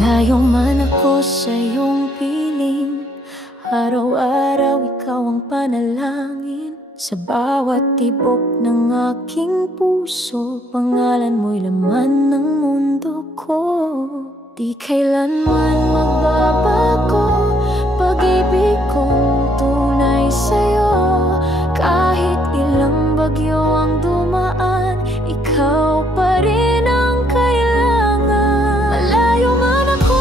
Malayo man ako sa iyong piling, araw-araw ikaw ang panalangin. Sa bawat tibok ng aking puso, pangalan mo'y laman ng mundo ko. Di kailanman magbabago pag-ibig kong tunay sa'yo. Kahit ilang bagyo ang dumaan, ikaw pa rin ang kailangan. Malayo man ako,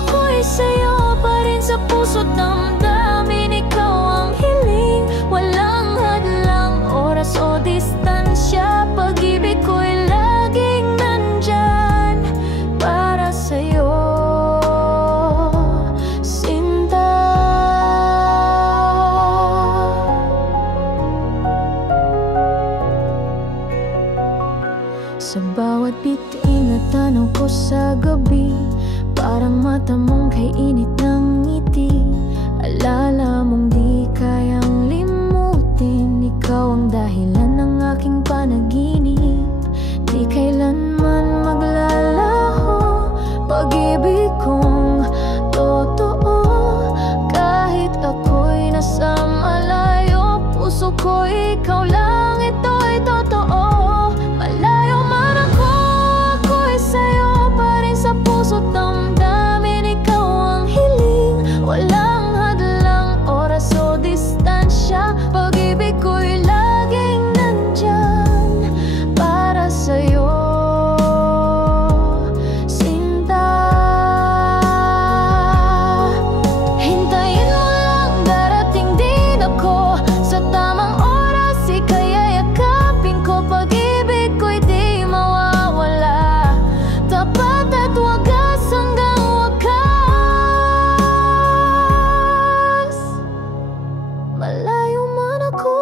ako'y sa'yo pa rin sa puso't damdamin. Ikaw ang hiling, walang hadlang oras o distansya. Pag-ibig ko'y laging nandyan para sa'yo, Sinta. Sa bawat bitiin na tanaw ko sa gabi, parang mata mong kay init ng ngiti. Alala mong di kayang limutin, ikaw ang dahilan ng aking panaginip. Di kailanman maglalaho pag-ibig kong totoo. Kahit ako'y nasa malayo, puso ko ikaw lang, ito'y totoo. Malayo man ako, ako'y sa'yo pa rin sa puso't damdamin. Ikaw ang hiling, walang hadlang oras o distansya. Pag-ibig ko'y laging nandyan para sa'yo, Sinta. Hintayin mo lang, darating din ako sa tamang oras. Ika'y yayakapin ko, pag-ibig ko'y di mawawala. Tapat at wagas hanggang wakas. Malayo man ako,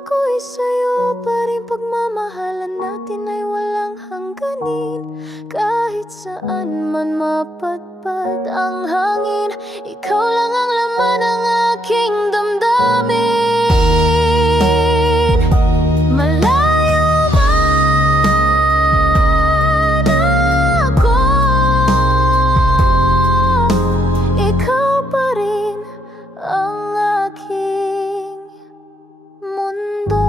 ako'y sa'yo pa rin. Pagmamahalan natin ay walang hangganin. Kahit saan man mapadpad ang hangin, ikaw lang ang laman ng aking damdamin. Malayo man ako, ikaw pa rin ang aking mundo.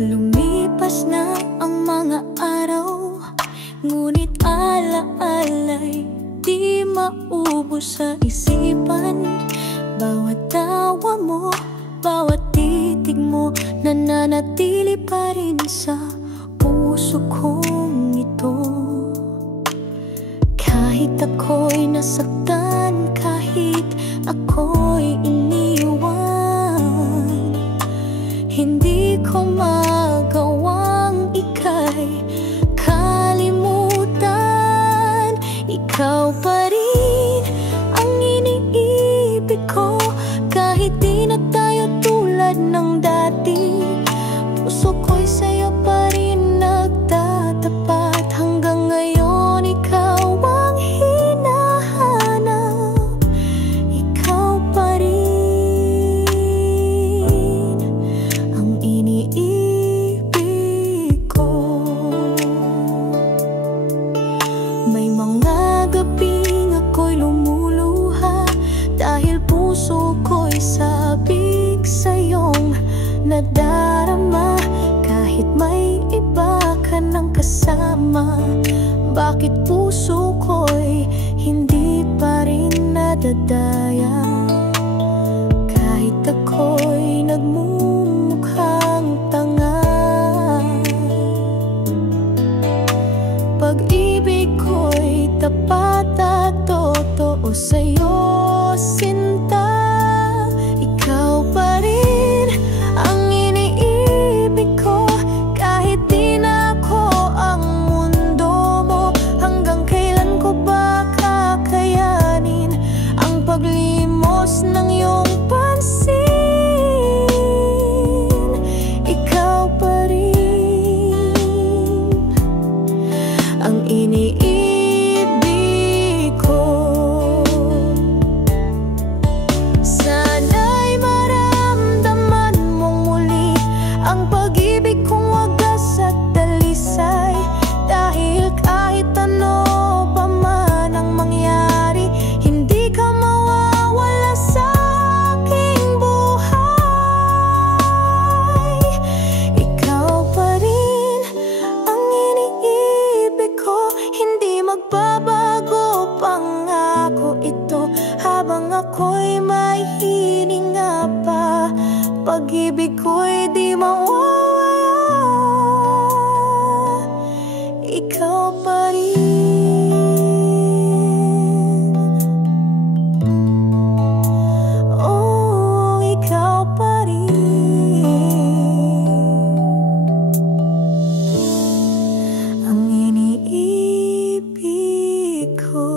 Lumipas na ang mga araw, ngunit ala-ala'y di maubos sa isipan. Bawat tawa mo, bawat titig mo, nananatili pa rin sa puso kong ito. Kahit ako'y nasaktan, kahit ako'y iniwan, hindi ko magawang ika'y kalimutan. Ikaw pa rin ang iniibig ko, kahit di na tayo tulad ng dati. Puso ko'y sa'yo pa rin nagtatapat. Hanggang ngayon ikaw ang hinahanap. Ikaw pa rin ang iniibig ko. May mga gabing ako'y lumuluha, dahil puso ko'y sabik sa'yong nadarama. Kahit may iba ka ng kasama, bakit puso ko'y hindi pa rin nadadaya? Kahit ako'y nagmumukhang tanga, pag-ibig ko'y tapat at totoo sa'yo, Sinta. Ikaw pa rin ang iniibig ko, kahit di na ako ang mundo mo. Hanggang kailan ko ba kakayanin ang paglimos ng iyong pansin? ang pag-ibig kong wagas at dalisay. Dahil kahit ano pa man ang mangyari, hindi ka mawawala sa aking buhay. Ikaw pa rin ang iniibig ko, hindi magbabago, pangako ito. Habang ako'y may hininga pa, pag-ibig ko'y di mawawala. Ikaw pa rin. Oh, ikaw pa rin ang iniibig ko.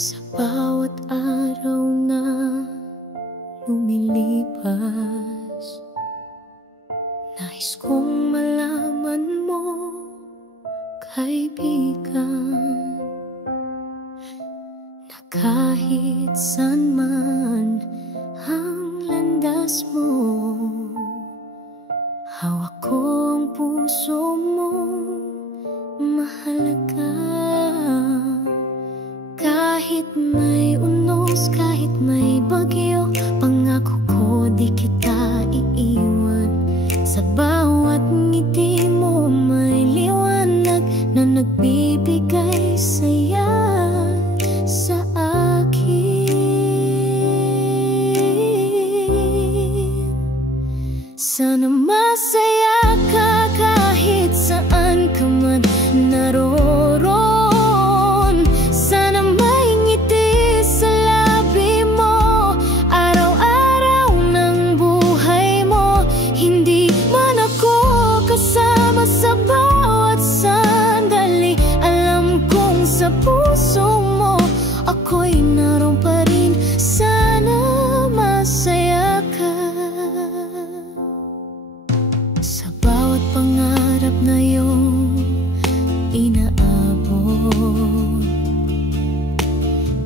Sa bawat araw na lumilipas, nais kong malaman mo, kaibigan, na kahit saan man ang landas mo, hawak ko ang puso mo, mahalaga. Kahit may unos, kahit may bagyo, pangako ko di kita iiwan. Sa bawat ngiti mo may liwanag na nagbibigay saya sa akin. Sana masaya ka kahit saan ka man naroon. Sa puso mo, ako'y naroon pa rin. Sana masaya ka. Sa bawat pangarap na iyong inaabot,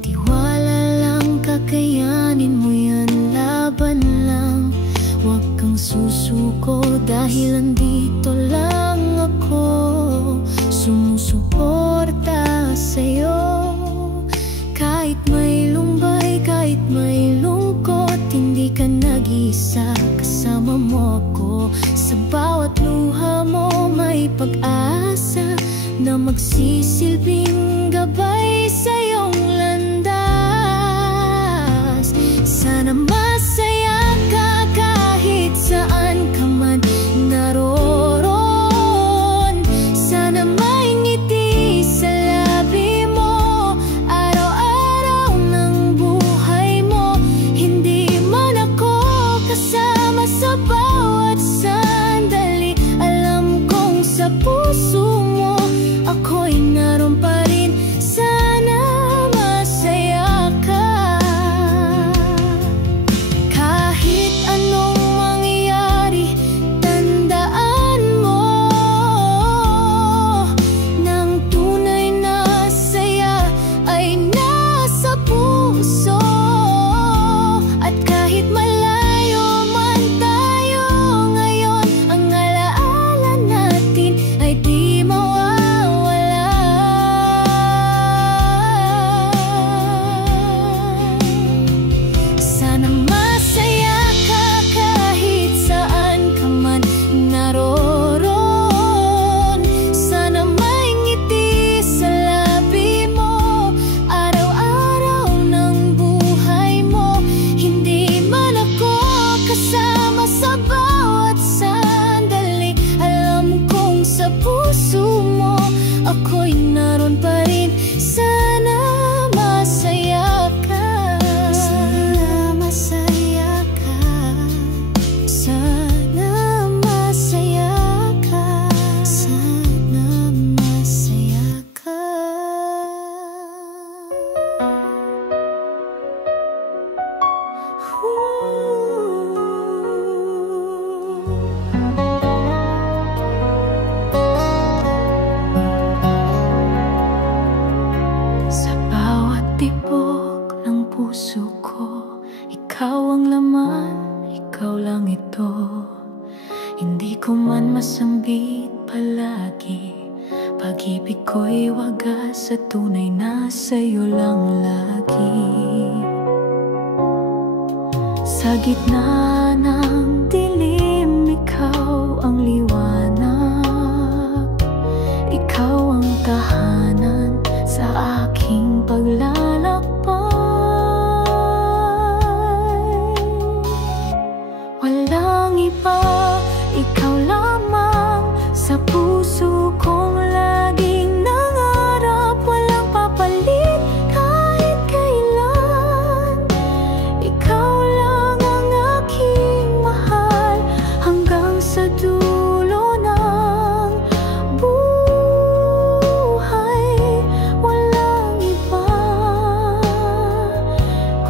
tiwala lang, kakayanin mo yan. Laban lang, huwag kang susuko, dahil andito lang ako, sumusuporta sa'yo. Kahit may lumbay, kahit may lungkot, hindi ka nag-iisa, kasama mo ako. Sa bawat luha mo may pag-asa na magsisilbing gabay sa iyong landas. Sana masaya ka kahit saan ka man naroon. Sana may ngiti sa labi mo, araw-araw ng buhay mo. Hindi man ako kasama sa bawat sandali, alam kong sa puso mo ako'y naroon pa rin. Sana masaya ka. Kahit anong mangyari, tandaan mo, ng tunay na saya ay nasa puso. At kahit malayo man tayo ngayon, ang alaala natin ay di mawawala. Sana masaya ka kahit saan ka man naroon. Sana may ngiti sa labi mo, araw-araw ng buhay mo. Hindi man ako kasama sa bawat sandali, alam kong sa puso mo ako'y naroon pa rin. Sana masaya ka. Sana masaya ka. Sana masaya ka. Sana masaya ka. Ooh. lang ito. Hindi ko man masambit palagi, pag-ibig ko'y wagas at tunay na sa'yo lang lagi. Sa gitna ng dilim, ikaw ang liwanag. Ikaw ang tahanan sa aking paglalakbay. Walang iba, ikaw lamang sa puso kong laging nangarap. Walang papalit kahit kailan. Ikaw lang ang aking mahal hanggang sa dulo ng buhay. Walang iba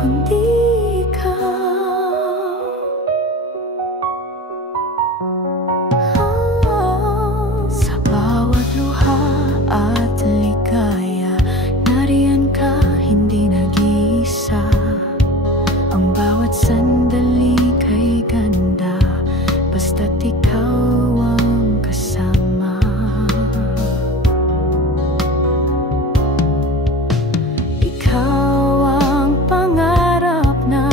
kundi ikaw. Sa bawat luha at ligaya, nariyan ka, hindi nag-iisa. Ang bawat sandali kay ganda, basta't ikaw ang kasama. Ikaw ang pangarap na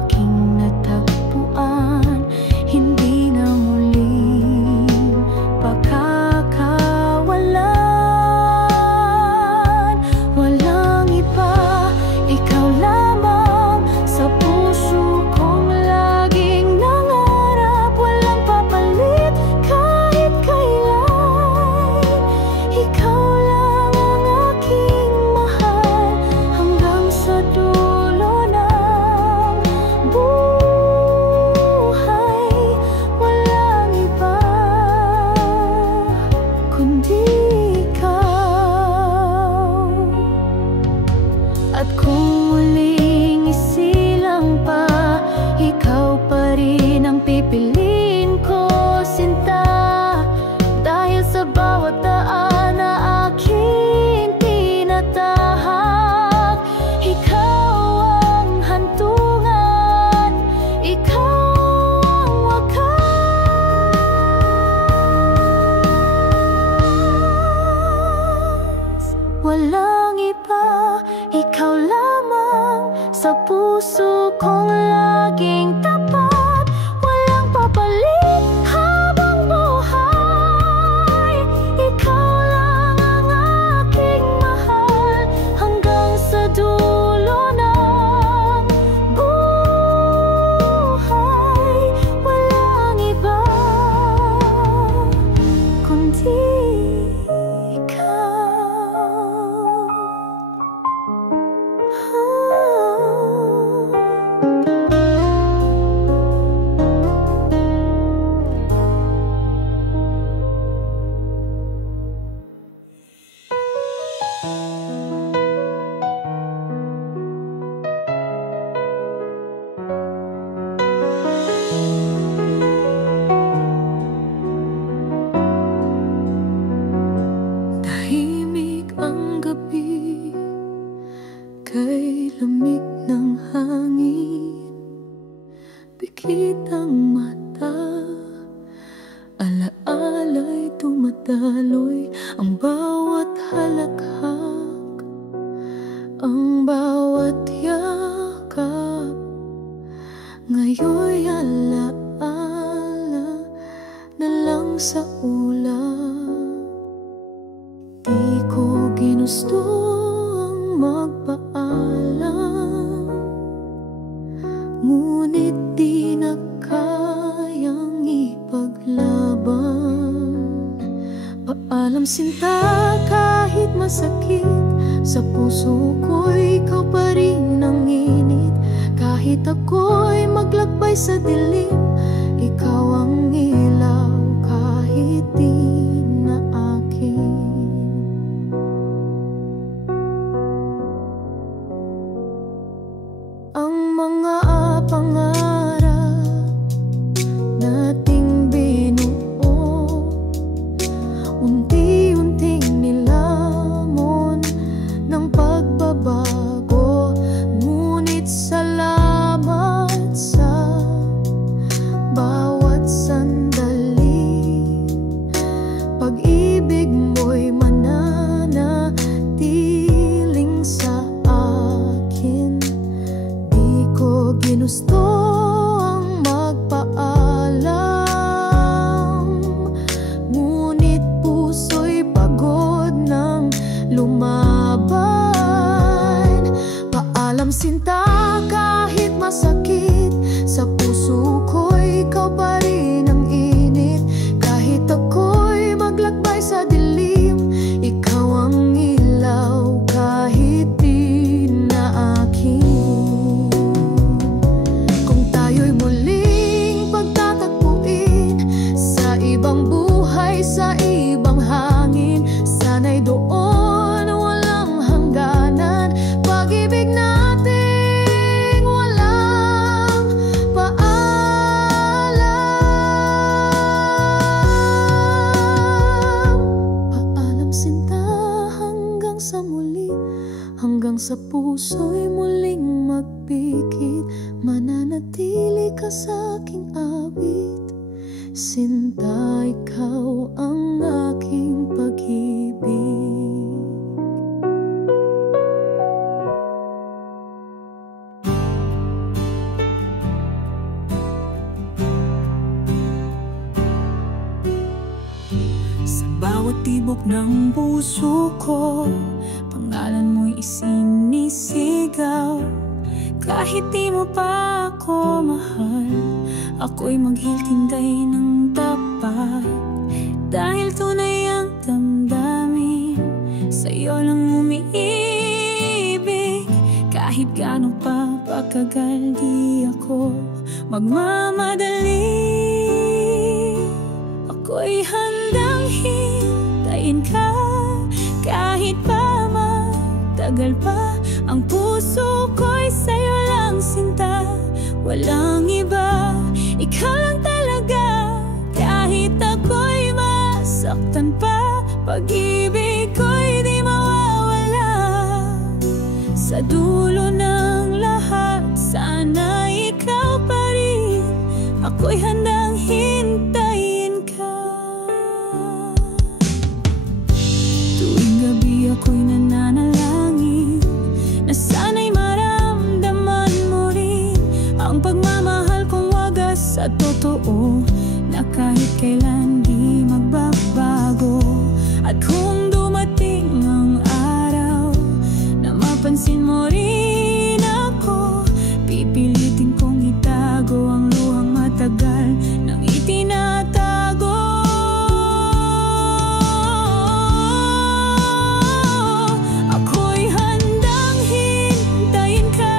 aking natagpuan, hindi na muling pagkakawalan. Walang iba, ikaw lamang sa puso kong laging nangarap. Walang papalit kahit kailan. Ikaw lang ang aking mahal hanggang sa dulo ng buhay. Walang iba kundi ikaw. At kung muling isilang pa, ikaw pa rin ang pipiliin ko, sinta. Dahil sa bawat daan na aking tinatahak, ikaw ang hantungan, ikaw ang wakas. Walang iba, ikaw lamang sa puso kong laging tapat. Walang papalit habang buhay. Ikaw lang ang aking mahal hanggang sa dulo ng buhay. Walang iba kundi ikaw. Tahimik ang gabi, kay lamig ng hangin. Pikit ang mata, alaala'y tumataloy. Ang bawat halakhak, ang bawat yakap, ngayon'y alaala na lang sa ulap. Di ko ginusto ang magpaalam, ngunit di na kayang ipaglaban. Paalam sinta, kahit masakit, sa puso ko'y ikaw pa rin ang init. Kahit ako'y maglakbay sa dilim, ikaw ang ilaw kahit di na akin. Ang mga pangarap nating binuo, unti-unting nilamon ng pagbabago. Ngunit salamat sa sa puso'y muling magpikit, mananatili ka sa aking awit. Sinta, ikaw ang aking pag-ibig. Sa bawat tibok ng puso ko, pangalan mo'y isinisigaw. Kahit di mo pa ako mahal, ako'y maghihintay ng tapat. Dahil tunay ang damdamin, sa'yo lang umiibig. Kahit gaano pa pagkagal, di ako magmamadali. Ako'y handang hintayin ka, kahit pa matagal pa. Ang puso ko'y sa'yo lang sinta, walang iba, ikaw lang talaga. Kahit ako'y masaktan pa, pag-ibig ko'y di mawawala. Sa dulo ng lahat, sana ikaw pa rin. Ako'y handang hintayin ka. Tuwing gabi ako'y nananalangin na sana'y maramdaman mo rin ang pagmamahal kong wagas at totoo, na kahit kailan di magbabago. At kung dumating ang araw na mapansin mo rin ako, pipilitin kong itago ang luhang matagal nang itinatago. Ako'y handang hintayin ka,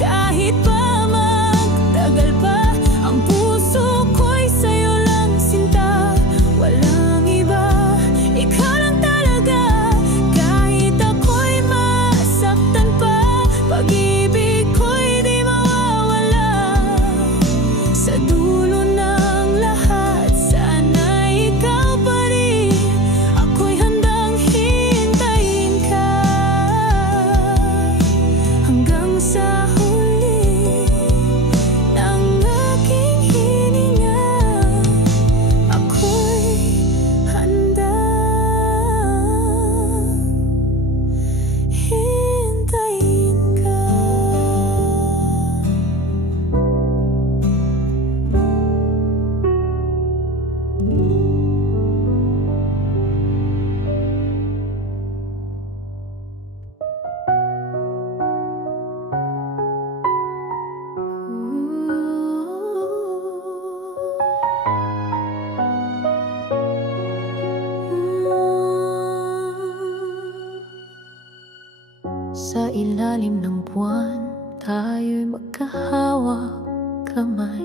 kahit pa magtagal pa. Ang puso ko'y sa'yo lang sinta, walang iba, ikaw lang talaga. Kahit ako'y masaktan pa, pag-ibig ko'y di mawawala. Sa dulo ng lahat, sana ikaw pa rin. Ako'y handang hintayin ka hanggang sa huli ng aking hininga. Ako'y handang hintayin ka. Sa ilalim ng buwan, tayo'y magkahawak kamay.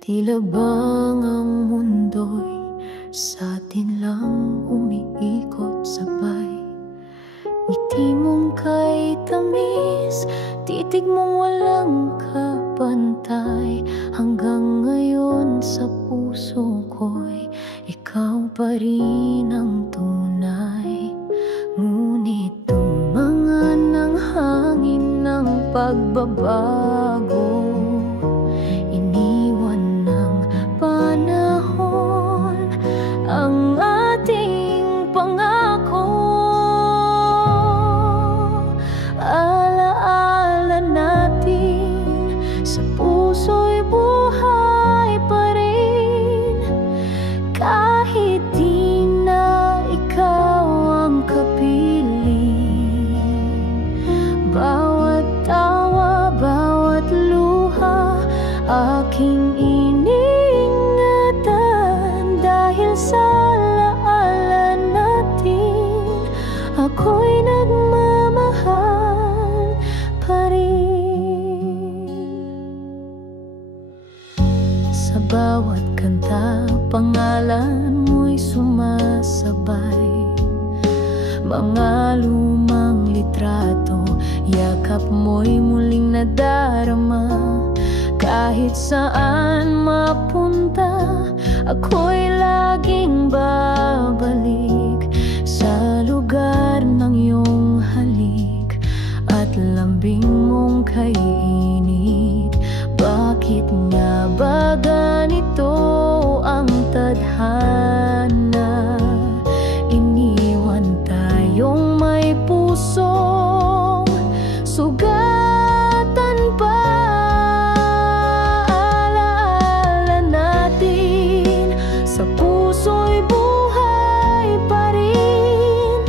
Tila bang ang mundo'y sa atin lang umiikot sabay. Ngiti mong kay tamis, titig mong walang kapantay. Hanggang ngayon sa puso ko'y ikaw pa rin ang tunay. Ngunit tumangan ng hangin ng pagbabago, iniwan ng panahon ang ating pangako. Alaala natin, sa puso'y buhay pa rin. Kahit di na ikaw ang kapiling, bawat tawa, bawat luha, aking iniingatan. Dahil sa alaala natin, ako'y nagmamahal pa rin. Sa bawat kanta, pangalan mo'y sumasabay. Mga lumang litrato, yakap mo'y muling nadarama. Kahit saan mapunta, ako'y laging babalik sa lugar ng iyong halik. buhay init. Bakit nga ba ganito ang tadhana? Iniwan tayong may pusong sugatan pa. Alaala natin, sa puso'y buhay pa rin.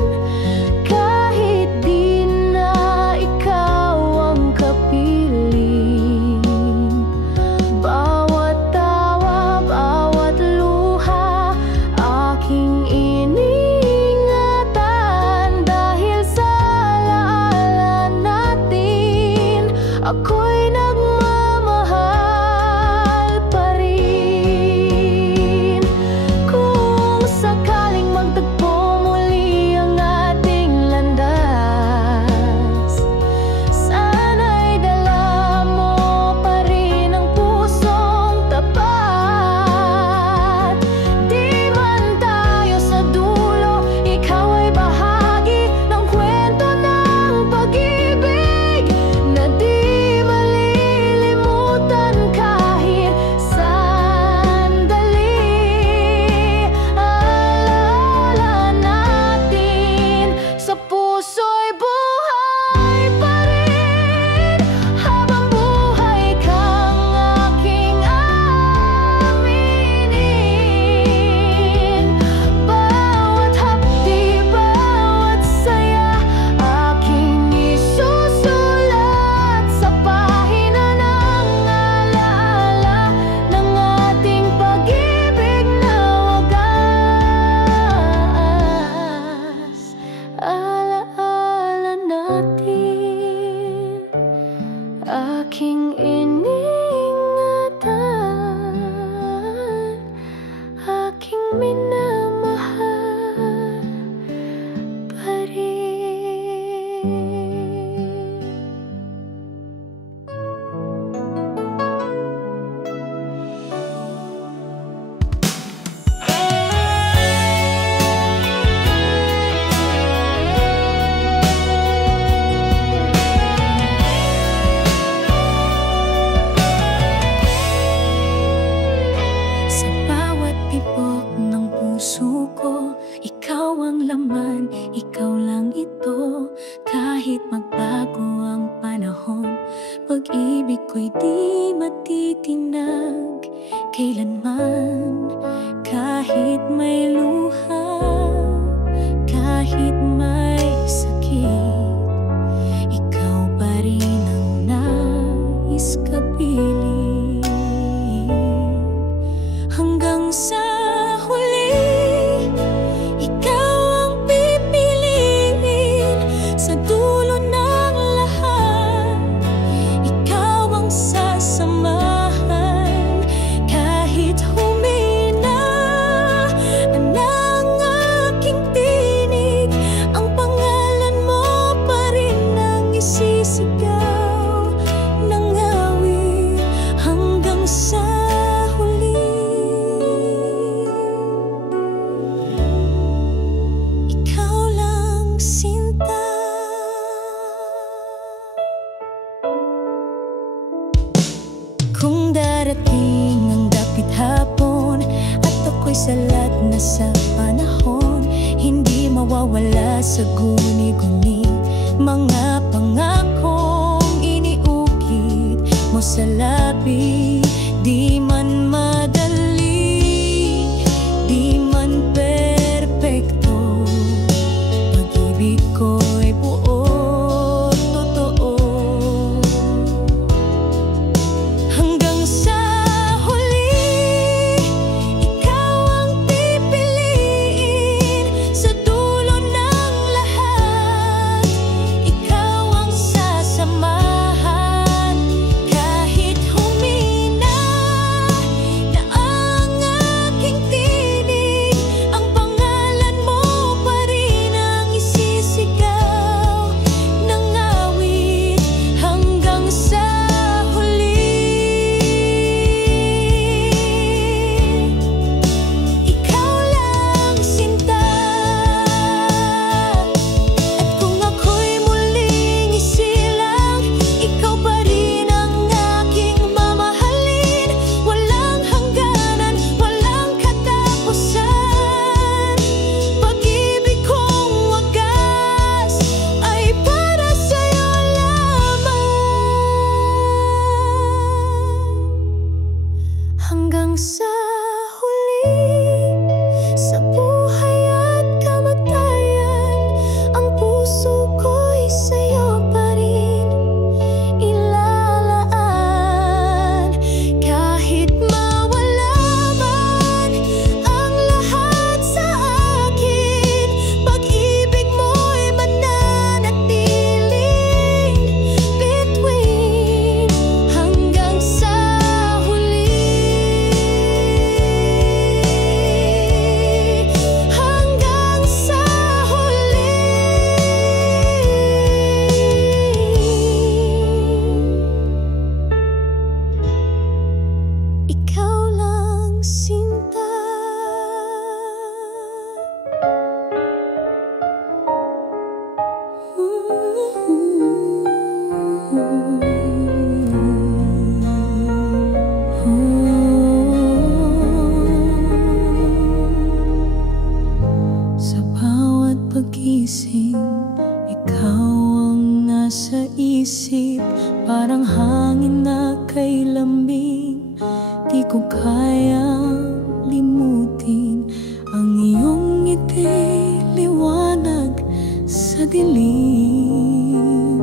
Kahit di na ikaw ang kapiling, bawat tawa, bawat luha, aking iniingatan. Dahil sa alaala natin, ako'y nagmamahal pa rin. Kung sakaling magtagpo muli ang ating landas, sana'y dala mo pa rin ang pusong tapat. Di man tayo sa dulo, ikaw ay bahagi ng kwento ng pag-ibig na di malilimutan kahit sandali. Alaala natin, sa puso'y buhay pa rin. Habang buhay kang aking aminin. Bawat hapdi, bawat saya, aking isusulat sa pahina ng alaala ng ating pag-ibig na wagas. Alaala natin, aking iniingatan, aking minamahal pa rin. Sa bawat tibok ng puso ko, ikaw ang laman, ikaw lang ito. Kahit magbago ang panahon, pag-ibig ko'y di matitinag kailanman. Kahit may luha, kahit may sakit, ikaw pa rin ang nais kapiling. Hanggang sa huli, ikaw ang pipiliin. Sa dulo ng lahat, ikaw ang sasamahan. Kahit humina ng aking tinig, ang pangalan mo pa rin ang isisigaw ng awit hanggang sa huli. Ikaw lang, sinta. Kung darating ang dapit hapon at ako'y salat na sa panahon, hindi mawawala sa guni-guni mga pangakong iniukit mo sa labi. Di man madali, di man perpekto, pag-ibig ko'y buo, totoo. Hanggang sa huli, ikaw ang pipiliin. Sa dulo ng lahat, ikaw ang sasamahan. Kahit humina Hanggang sa huli, sa buhay at kamatayan, ang puso ko'y sa'yo pa rin ilalaan. Kahit mawala man ang lahat sa akin, pag-ibig mo'y mananatiling between hanggang sa huli. Hanggang sa huli. Ikaw lang, sinta. Sa bawat pagising, ikaw ang nasa isip. Parang hangin na kay lambing, di ko kayang limutin ang iyong ngiti, liwanag sa dilim.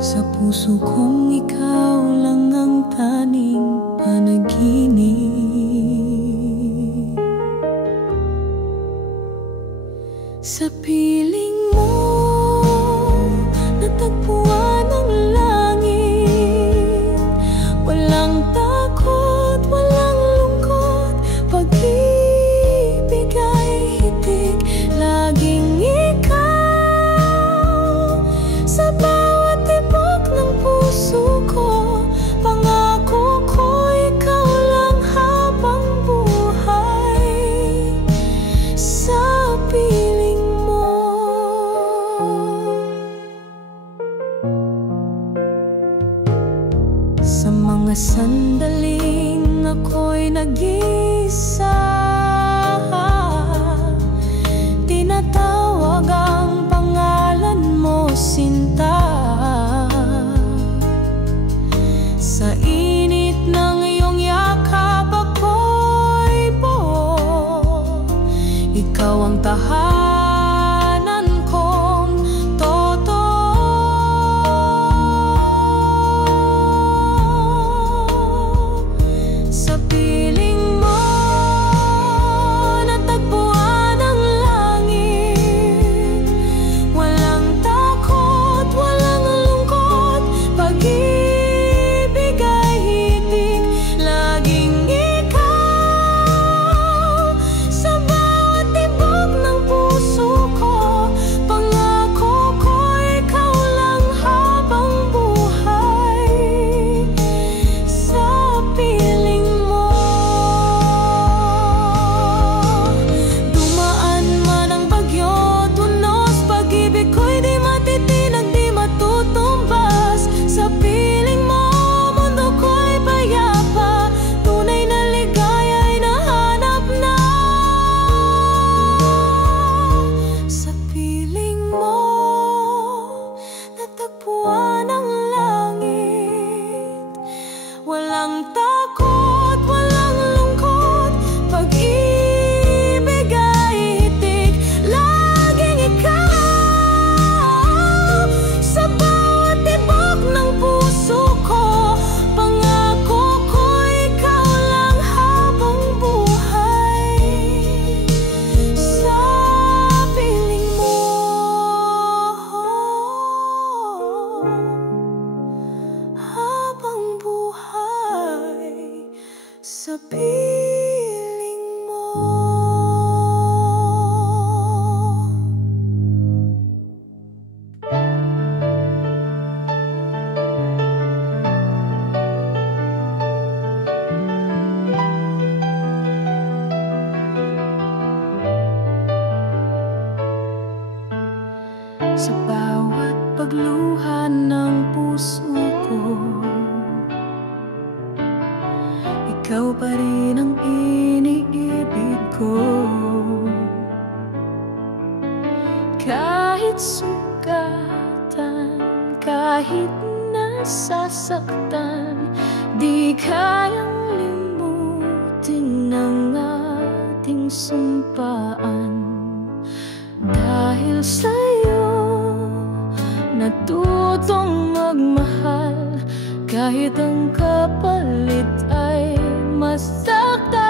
Sa puso kong ikaw lang ang tanging panaginip. Sa piling mo, natagpuan ang langit. Walang takot, walang lungkot, pag-ibig ay hitik. Laging ikaw sa bawat tibok ng puso ko. Pangako ko, ikaw lang habang buhay. Sa piling mo, sa mga sandaling ako'y nag-isa, tinatawag ang pangalan mo, sinta. Sa init ng iyong yakap ako'y buo. Ikaw ang tahanan kong totoo. Sa piling mo, natagpuan ang langit. Walang takot, walang lungkot, pag-ibig ay hitik. Laging ikaw sa bawat tibok ng puso ko. Pangako ko, ikaw lang habang buhay. Sa piling mo, dumaan man ang bagyo, tunos, pag-ibig ko'y di matitinag, di matutumbas. Sa piling mo, mundo ko'y payapa, tunay na ligaya'y nahanap na. Sa piling mo, natagpuan ang langit. Walang takot, walang lungkot, pag-ibig ay hitik. Laging ikaw sa bawat tibok ng puso ko. Pangako ko, ikaw lang habang buhay. Sa piling mo, habang buhay. Sa piling mo. Sa bawat pagluha ng puso ko, ikaw pa rin ang iniibig ko. Kahit sugatan, kahit nasasaktan, di kayang limutin sumpaan. Dahil sa'yo natutong magmahal, kahit ang kapalit ay masaktan.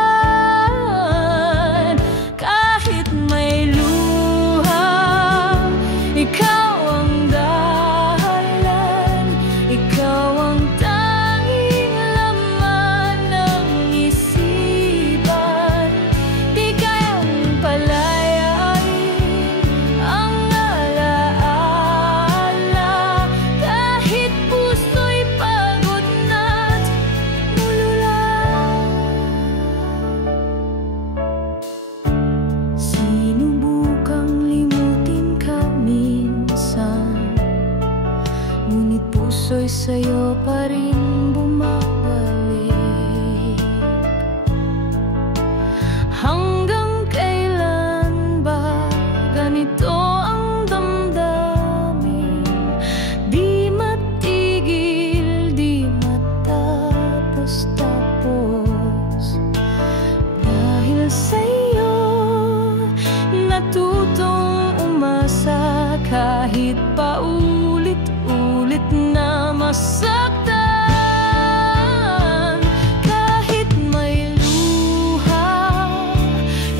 Kahit may luha, ikaw ang dahilan, ikaw ang tanging laman ng isipan. Di kayang palayain ang alaala, kahit puso'y pagod na't lululang. Sinubukang limutin ka minsan, ngunit puso'y sa'yo pa rin bumabalik. Hanggang kailan ba ganito ang damdamin? Di matigil, di matapos-tapos. Dahil sa'yo natutong umasa, kahit paulit-ulit na masaktan. Kahit may luha,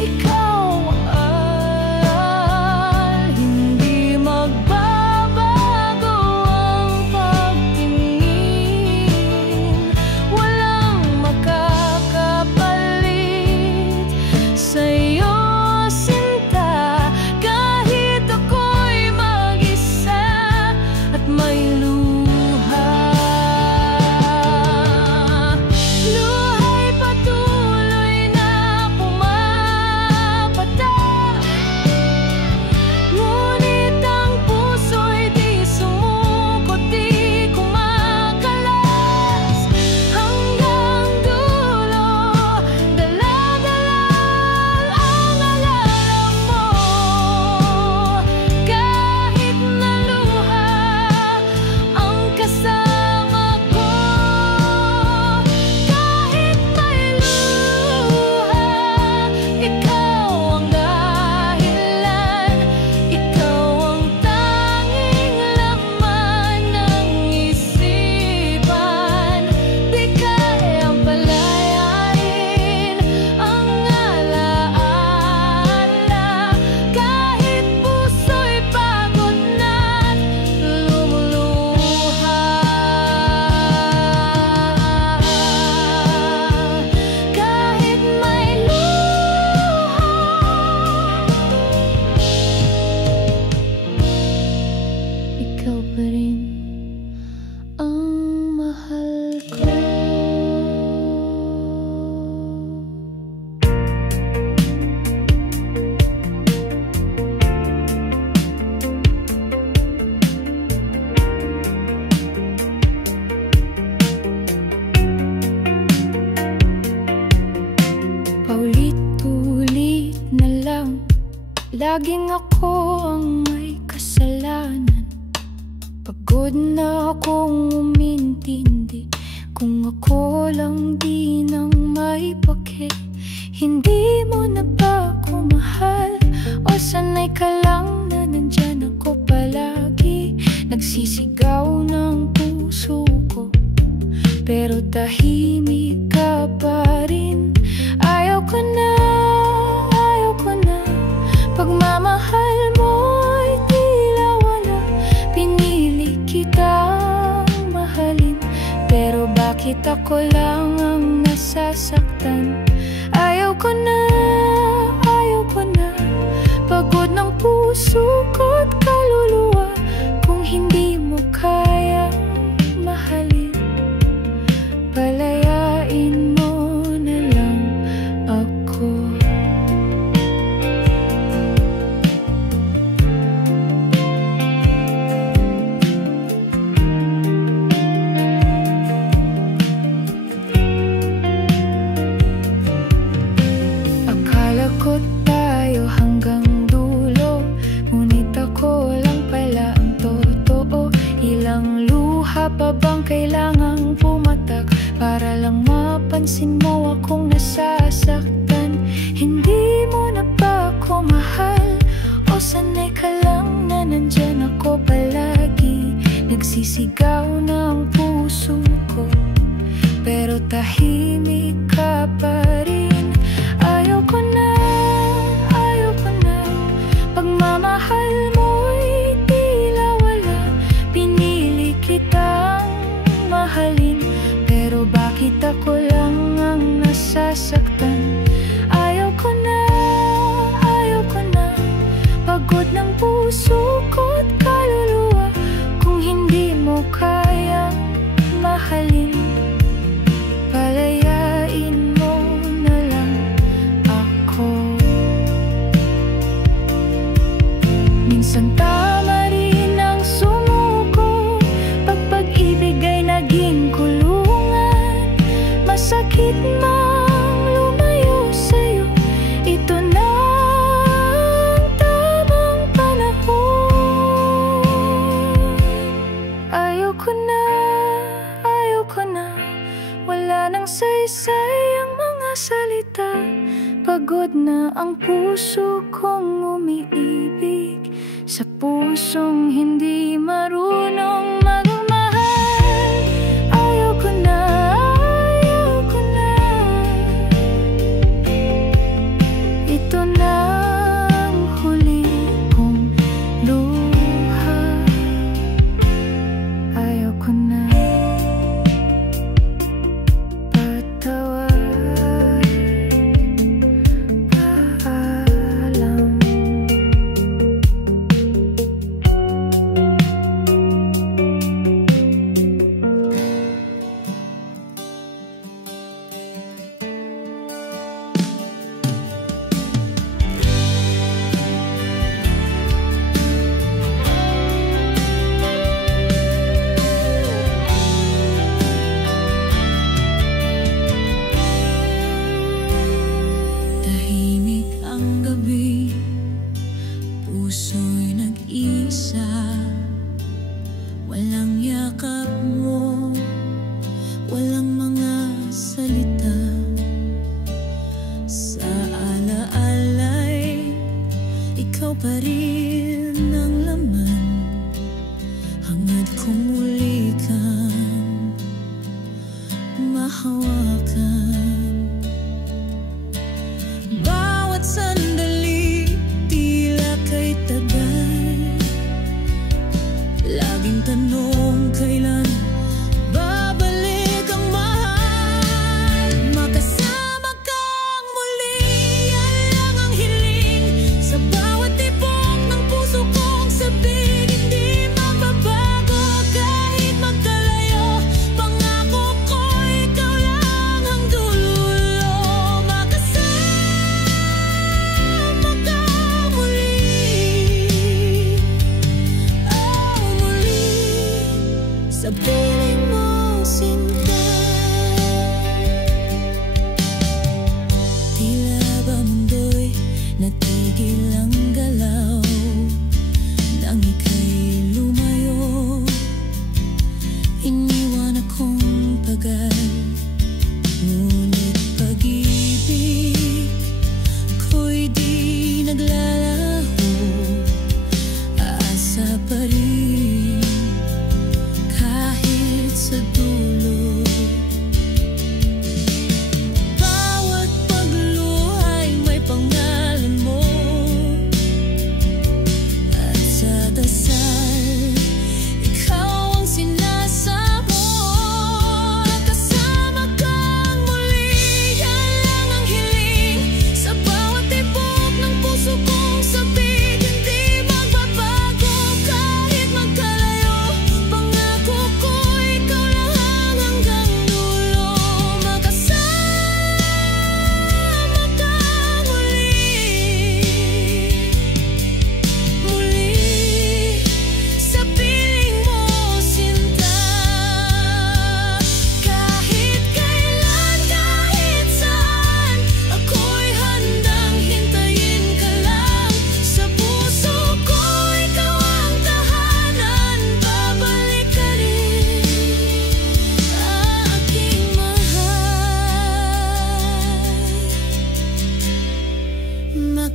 ikaw ay hindi magbabago ang pagtingin. Walang makakapalit sa'yo, sinta. Kahit ako'y mag-isa at may luha, luha'y patuloy na pumapatak. Ngunit ang puso'y di sumuko, di kumakalas. Hanggang dulo, dala-dala ang alala mo. Kahit na luha ang kasama ko, kahit may luha, ikaw ang dahilan, ikaw ang tanging laman ng isipan. Di kayang palayain ang alaala, kahit puso'y pagod na't lumuluha. Kahit may luha, ikaw pa rin ang mahal ko. Paulit-ulit na lang, laging ako ang may kasalanan. Pagod na akong umintindi, kung ako lang di nang may pake. Hindi mo na ba ako mahal, o sanay ka lang na nandyan ako palagi? Nagsisigaw ng puso ko, pero tahimik ka pa rin. Ayaw ko na, ayaw ko na. Pagmamahal mo'y tila wala. Pinili kitang mahalin, pero bakit ako lang ang nasasaktan? Ayaw ko na, ayaw ko na. Pagod ng puso ko't kaluluwa. Kung hindi mo kaya mahalin, palayain mo na lang ako. Akala ko tayo hanggang dulo, ngunit mo akong nasasaktan? Hindi mo na ba ako mahal? O sanay ka lang na nandyan ako palagi? Nagsisigaw na ang puso ko, pero tahimik ka pa rin. Ayaw ko na pagmamahal mo'y tila wala. Pinili kitang mahalin, pero bakit ako lang ang nasasaktan? Ayaw ko na pagod ng puso ko't kaluluwa. Kung hindi mo kayang mahalin, palayain mo na lang ako. Minsan tama rin ang sumuko, pag pag-ibig ay naging kulungan. Masakit mang lumayo sa'yo, ito na ang tamang panahon. Ayoko na, wala nang saysay ang mga salita. Pagod na ang puso kong umiibig sa pusong hindi marunong magmahal. Ayoko na, ito na ang huli kong luha. Ayoko na patawad, paalam. Tahimik ang gabi, puso'y nag-isa. Walang yakap mo, walang mga salita. Sa alaala'y ikaw pa rin ang laman. Hangad kong muli kang mahawakan. Bawat sandali tila kay tagal. Laging tanong kailan babalik ang mahal. Makasama kang muli, yan lang ang hiling. Sa bawat tibok ng puso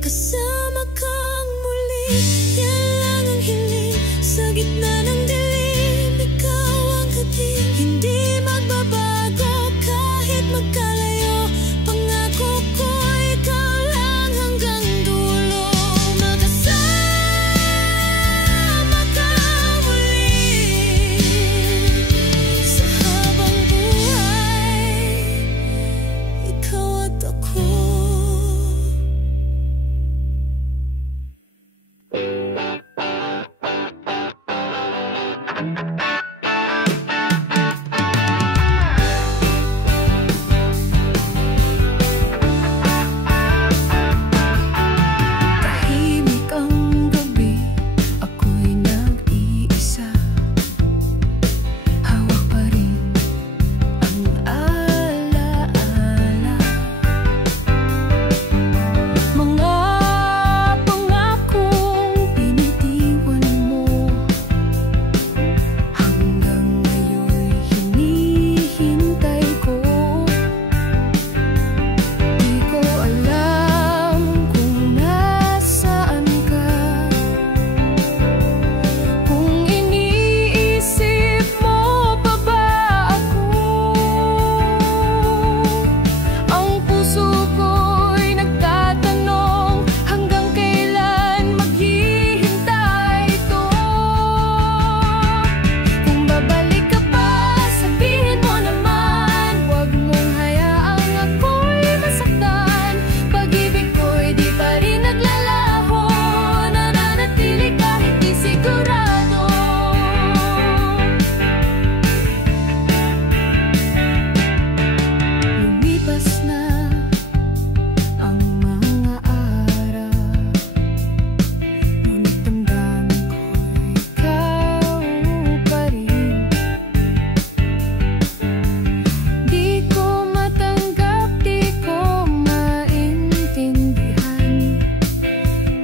Makasama kang muli, yan lang ang hiling. Sa gitna ng dilim, ikaw ang kating. Hindi magbabago kahit magkalayo. Pangako ko, ikaw lang hanggang dulo. Makasama ka muli sa habang buhay, ikaw at ako. Tahimik ang gabi, ako'y nag-iisa. Hawak pa rin ang alaala. Mga pangakong binitiwan mo, hanggang ngayon'y hinihintay ko. Di ko alam kung nasaan ka, kung iniisip mo pa ba ako. Ang puso ko'y nagtatanong, hanggang kailan maghihintay ito? Kung babalik ka pa, sabihin mo naman. Huwag mong hayaang ako'y masaktan. Pag-ibig ko'y di pa rin naglalaho, nananatili kahit di sigurado. Lumipas na ang mga araw, ngunit damdamin ko'y ikaw pa rin. Di ko matanggap, di ko maintindihan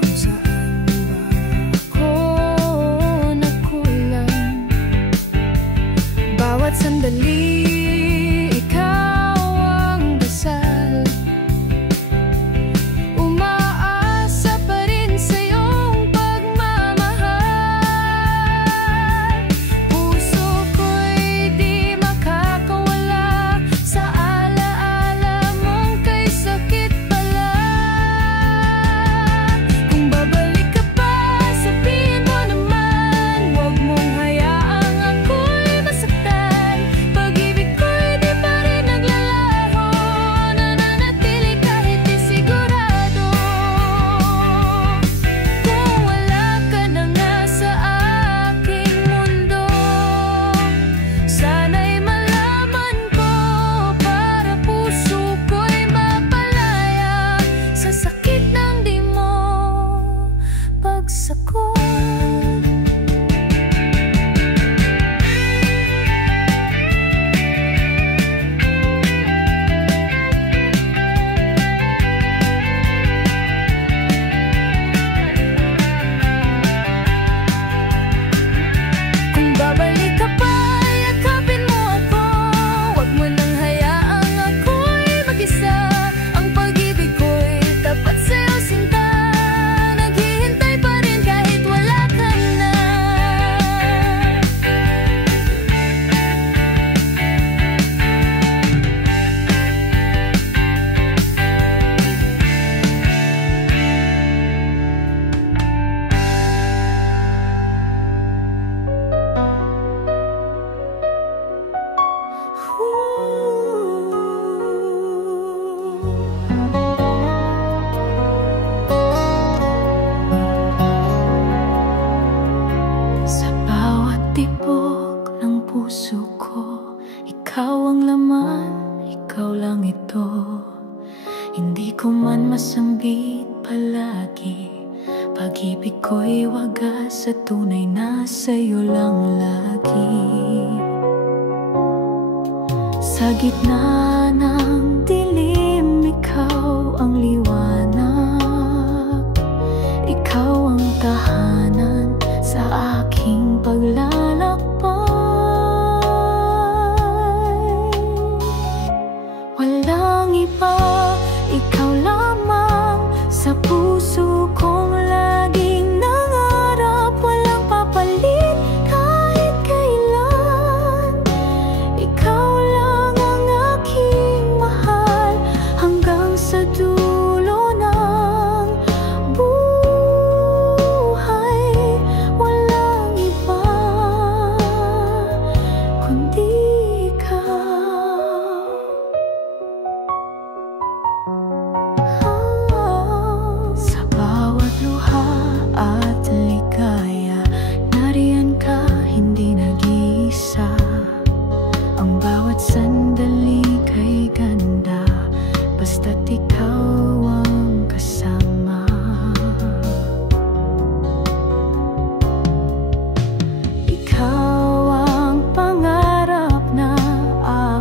kung saan ba ako nakulang. Bawat sandali, ikaw ang dasal. Umaasa pa rin sa iyong pagmamahal. Puso ko'y di makakawala sa alaala mong kay sakit pala. Kung babalik ka pa, sabihin mo naman. Huwag mong hayaang ako'y masaktan. Pag-ibig ko'y di pa rin naglalaho, nananatili kahit di sigurado. Kung wala ka na nga sa aking mundo, sana'y malaman ko, para puso ko'y mapalaya sa sakit ng di mo pagsakot. Kung babalik ka pa, yakapin mo ako. Huwag mo nang hayaang ako'y mag-isa. Ang pag-ibig ko'y tapat sa'yo, sinta. Naghihintay pa rin kahit wala ka na. Sa bawat tibok ng puso ko, ikaw ang laman, ikaw lang ito. Hindi ko man masambit palagi, pag-ibig ko'y wagas at tunay na sa'yo lang lagi. Sa gitna ng dilim, ikaw ang liwanag. Ikaw ang tahanan sa aking paglalakbay. Walang iba, ikaw lamang sa puso ikaw ang kasama. Ikaw ang pangarap na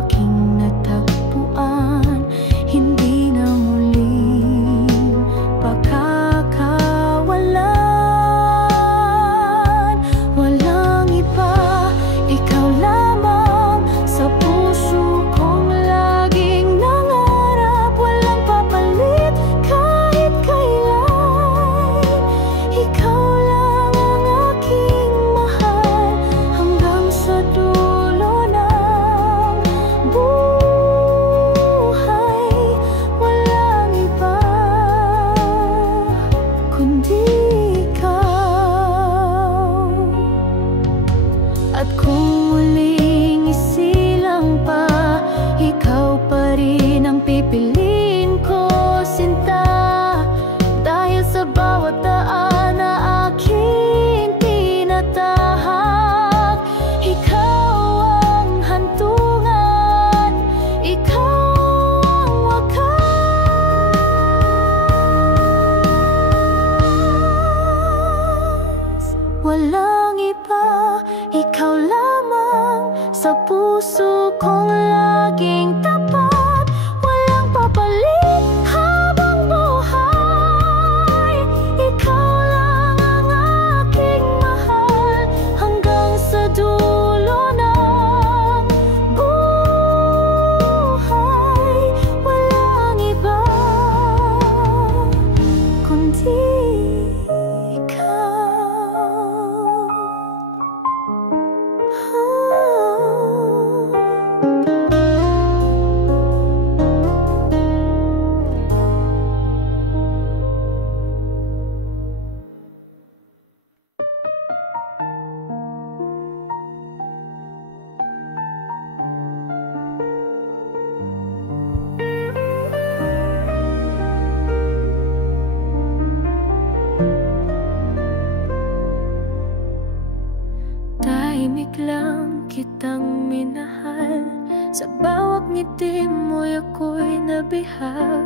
aking natagpuan, hindi na muling pagkakawalan. Walang iba, ikaw lamang sa puso kong laging nangarap. Walang papalit kahit kailan. Ikaw lang ang aking mahal hanggang sa dulo ng buhay. Walang iba kundi ikaw. At kung muling isilang pa, ikaw pa rin ang pipiliin ko, sinta. Dahil sa bawat daan na aking tinatahak, ikaw ang hantungan, ikaw ang wakas. Walang iba, ikaw lamang sa puso kong laging tapat. Walang papalit habang buhay. Ikaw lang ang aking mahal hanggang sa dulo ng buhay. Walang iba kundi ikaw. Tahimik lang kitang minahal, sa bawat ngiti mo'y ako'y nabihag.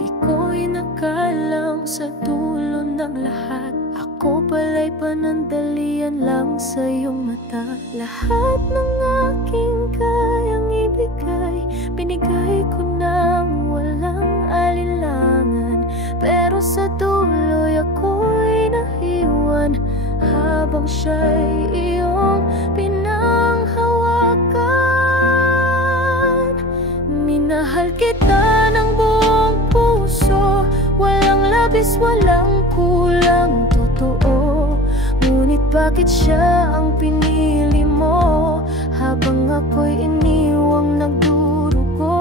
Di ko inakalang sa dulo ng lahat, ako pala'y panandalian lang sa iyong mata. Lahat ng aking kayang ibigay, binigay ko nang walang alinlangan. Pero sa dulo'y ako'y nahiwan, habang siya'y iyong pinanghawakan. Minahal kita ng buong puso, walang labis, walang kulang, totoo. Ngunit bakit siya ang pinili mo, habang ako'y iniwang nagdurugo?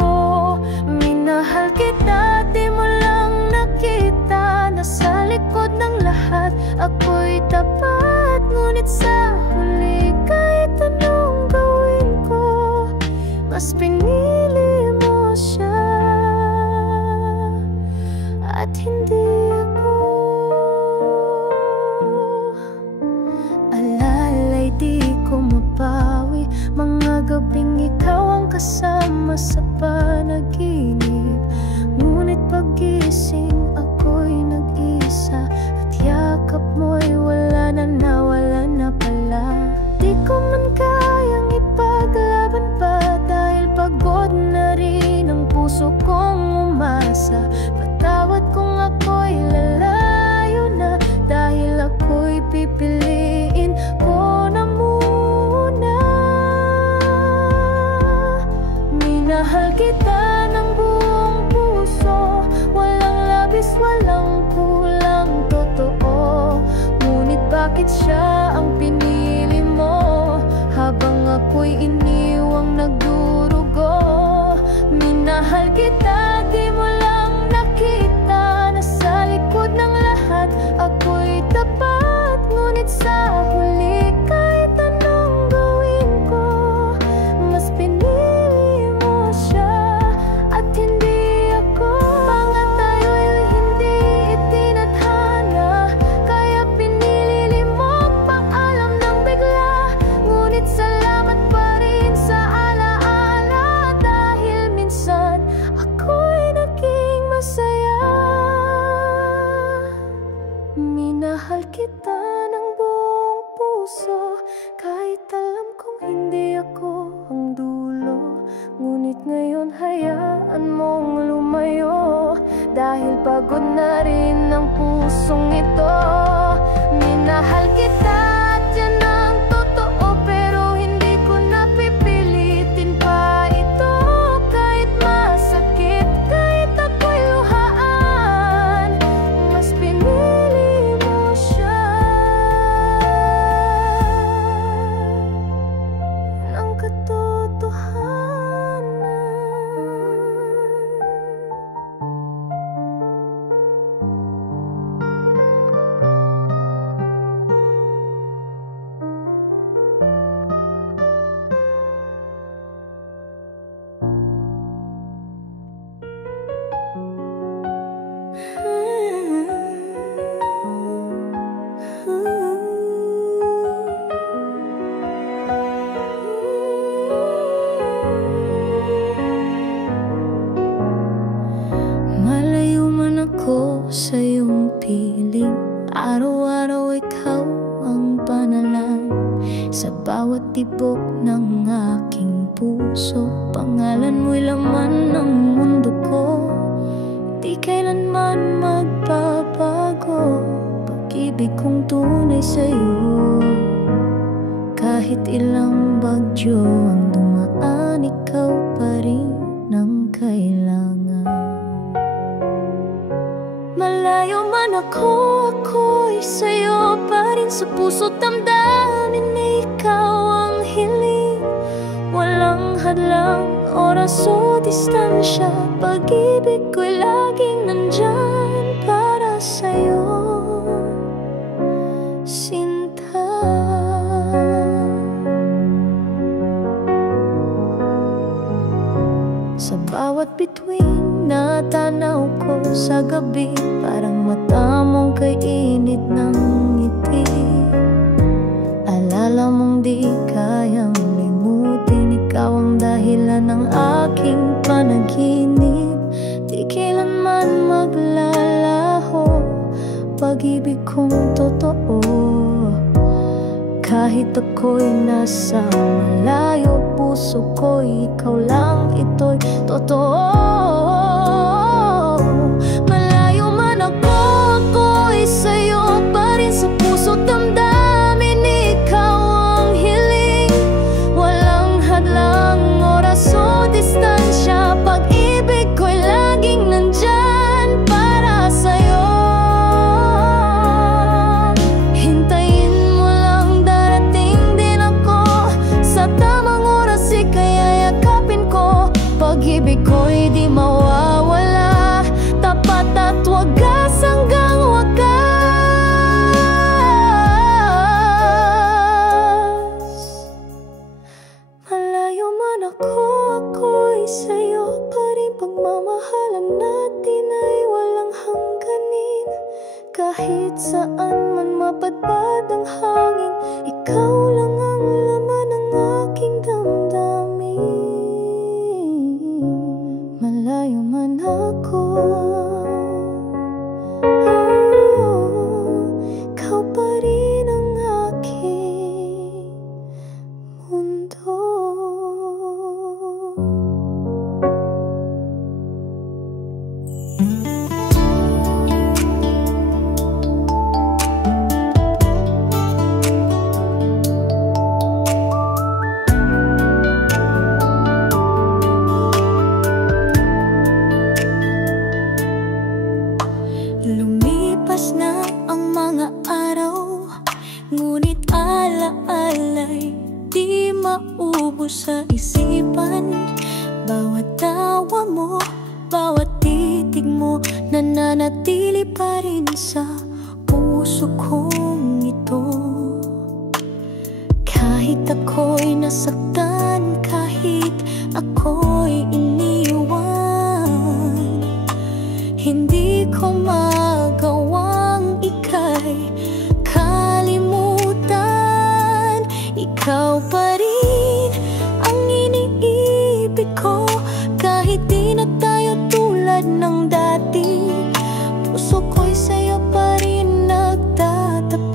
Minahal kita, di mo lang nakita na sa likod ng lahat ako'y tapat. Ngunit sa huli, kahit anong gawin ko, mas pinili mo siya at hindi ako. Alalay di ko mapawi, mga gabing ikaw ang kasama sa panaginip. Ngunit pagising ako'y nag-isa, at yakap mo'y wala na, nawala na pala. Di ko man kayang ipaglaban pa, dahil pagod na rin ang puso kong umasa. Patawad kung ako'y lalayo na, dahil ako'y pipiliin ko na muna. Minahal kita ng buong puso, walang labis, walang kulang, totoo. Ngunit bakit siya ang pinili mo, habang ako'y iniwang nagdurugo? Minahal kita, di mo lang nakita na sa likod ng lahat ako'y tapat. Ngunit sa huli, kahit anong gawin ko, mas pinili mo siya at hindi ako. Pangat tayo'y hindi itinadhana, kaya pinili mo pang-alam ng bigla. Ngunit salamat pa rin sa alaala, dahil minsan ako'y naging kita ng buong puso, kahit alam kong hindi ako ang dulo. Ngunit ngayon hayaan mong lumayo, dahil pagod na rin ang pusong ito. Minahal kita at yan ang totoo, pero hindi ko napipilitin pa ito. Kahit masakit, kahit ako'y luhaan, mas pinili mo siya ng katotohanan. Malayo man ako sa iyong piling, araw-araw ikaw ang panalangin. Sa bawat tibok ng aking puso, pangalan mo'y laman ng mundo ko. Di kailanman magbabago pag-ibig kong tunay sa'yo. Kahit ilang bagyo ang dumaan, ikaw pa rin ang kailangan. Malayo man ako, ako'y sa'yo pa rin. Sa puso't damdamin, ikaw ang hiling. Walang hadlang, oras o distansya, pag-ibig ko'y laging nandyan para sa'yo, Sinta. Sa bawat bituin na tanaw ko sa gabi, parang mata mong kainit ng ngiti. Alala mong di kayang limutin, ikaw ang dahilan ng aking panaginip. Di kailanman maglalaho pag-ibig kong totoo. Kahit ako'y nasa malayo, puso ko'y ikaw lang, ito'y totoo. Malayo man ako, ako'y sa'yo pa rin. Sa puso't damdamin, ikaw ang hiling. Walang hadlang, oras o distansya, pag-ibig ko'y laging nandyan para sa'yo. Hintayin mo lang, darating din ako. Sa tamang oras ika'y yakapin ko. Pag-ibig ko'y di mawawala, tapat at wagas hanggang wakas. Malayo man ako, ako'y sa'yo pa rin. Pagmamahalan natin ay walang hangganin. Kahit saan man mapadpad ang hangin, ikaw lang ang laman ng aking damdamin. Malayo man ako, ikaw pa rin ang aking mundo. Lumipas na ang mga araw, ngunit ala-ala'y di maubos sa isipan. Bawat tawa mo, bawat titig mo, nananatili pa rin sa puso kong ito. Kahit ako'y nasaktan, kahit ako'y iniwan, hindi ko magawang ika'y kalimutan. Ikaw pa rin ang iniibig ko, kahit di na tayo tulad ng dati. Puso ko'y sa'yo pa rin nagtatapat.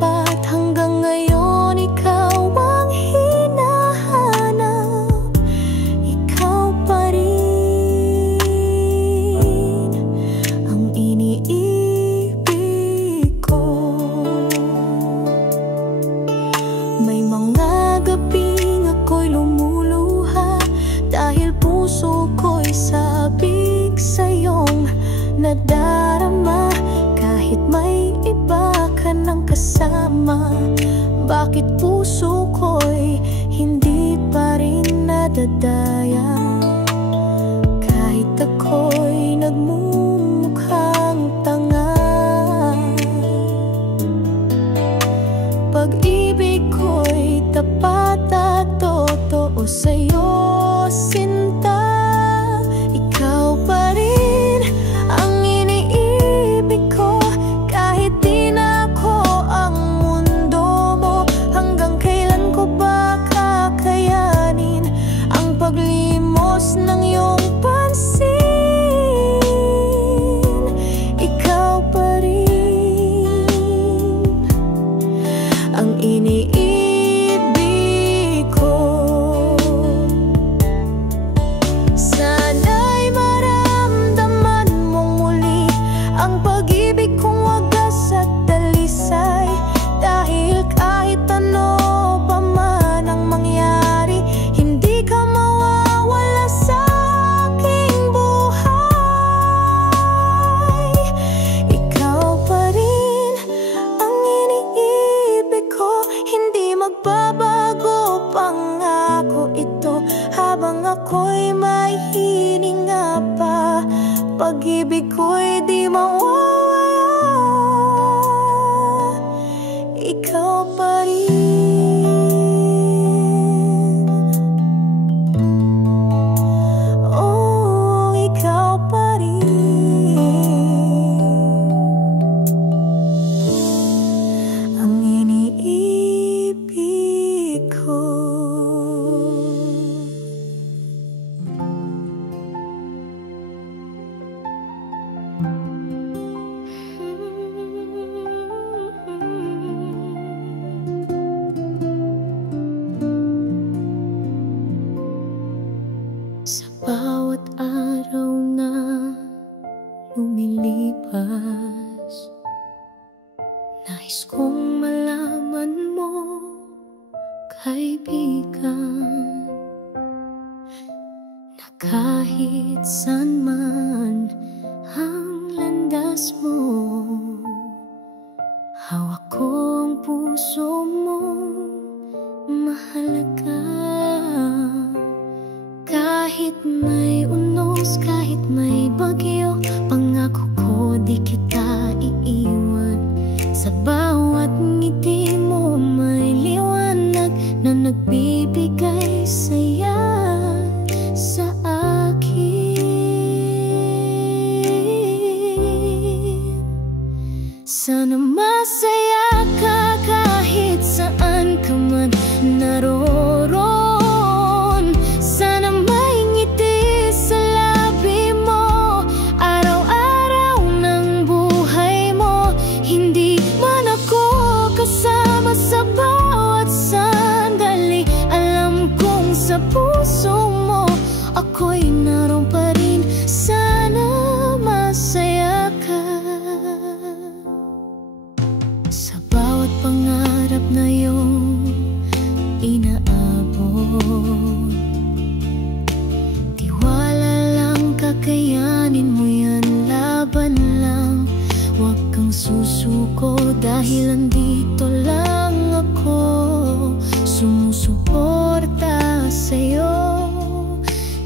nadarama kahit may iba ka ng kasama? Bakit puso ko'y hindi pa rin nadadaya? Kahit ako'y nagmumukhang tanga, pag-ibig ko'y tapat at totoo sa'yo, sinta. Ikaw pa rin ang iniibig ko, kahit di na ako ang mundo mo. Hanggang kailan ko ba kakayanin ang paglimos ng iyong pansin? Ikaw pa rin ang iniibig ko. Sana'y maramdaman mong muli ang pag-ibig kong wagas at dalisay. Dahil kahit ano pa man ang mangyari, hindi ka mawawala sa aking buhay. Ikaw pa rin ang iniibig ko, hindi magbabago, pangako ito. Habang ako'y may hininga pa, pag-ibig ko'y di mawawala. Ikaw pa rin. Oh, ikaw pa rin ang iniibig ko. Sa bawat araw na lumilipas, nais kong malaman mo, kaibigan, na kahit saan man ang landas mo, hawak ko ang puso mo, mahalaga. Kahit may unos, kahit may bagyo, pangako ko di kita iiwan. Sa bawat ngiti mo may liwanag na nagbibigay saya sa akin. Sana masaya ka kahit saan ka man naroon. Sana may ngiti sa labi mo araw-araw ng buhay mo. Hindi man ako kasama sa bawat sandali, alam kong sa puso mo ako'y naroon pa rin. Sana masaya ka sa bawat pangarap na iyong inaabot. Tiwala lang, kakayanin mo yan, laban lang. Huwag kang susuko dahil andito lang ako, sumusuporta sa'yo.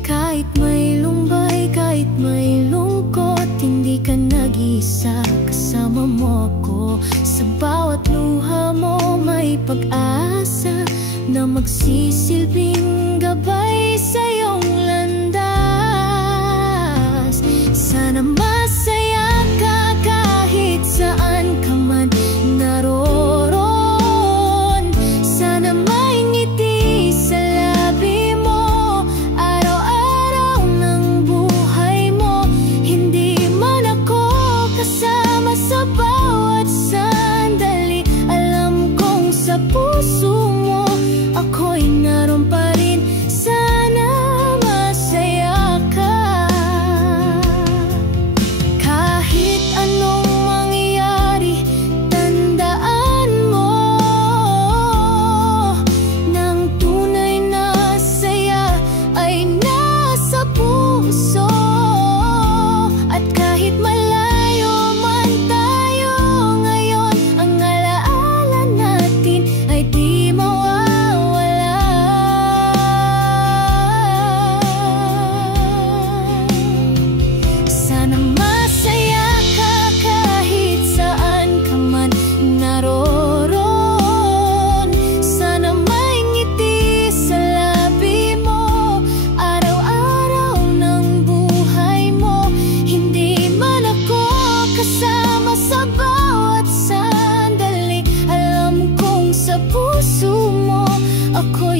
Kahit may lumbay, kahit may lungkot, hindi ka nag-iisa, kasama mo ako. Sa bawat luha mo may pag-asa na magsisilbing gabay sa iyong landas. Sana masaya ka kahit saan ka man naroon. Sana may ngiti sa labi mo araw-araw ng buhay mo. Hindi man ako kasama sa bawat sandali, alam kong sa puso mo ako'y naroon pa rin. Sana masaya ka kahit anong mangyari. Tandaan mo, ng tunay na saya ay nasa puso. At kahit malayo Ako'y